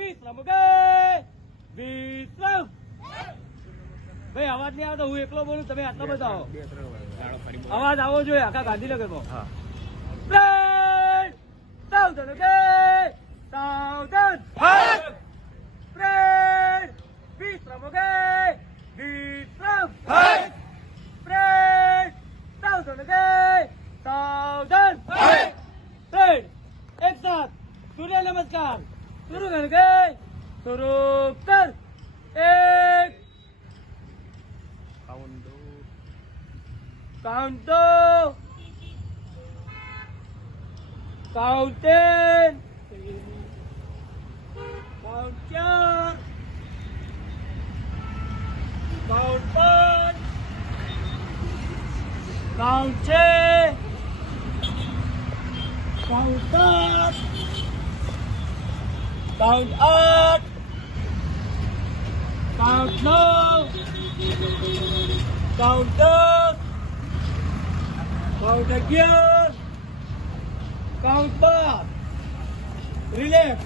વિશ્રમ ગઈ વિશ્રમ ભાઈ અવાજ નહીં આવતો હું એકલો બોલું તમે આટલો બધા આવો અવાજ આવવો જોઈએ આખા ગાંધીનગરમાં પ્રેમ સાવધાન ગઈ સાવધાન પ્રેમ વિશ્રમ ગઈ વિશ્રમ પ્રેમ સાવધાન ગઈ સાવધાન પ્રેમ એક સાથ સૂર્ય નમસ્કાર शुरू कर गए शुरू कर एक काउंट दो काउंट तीन काउंट चार काउंट पाँच काउंट छः काउंट सात Count up. Count now. Count up. Count again. Count back. Relax.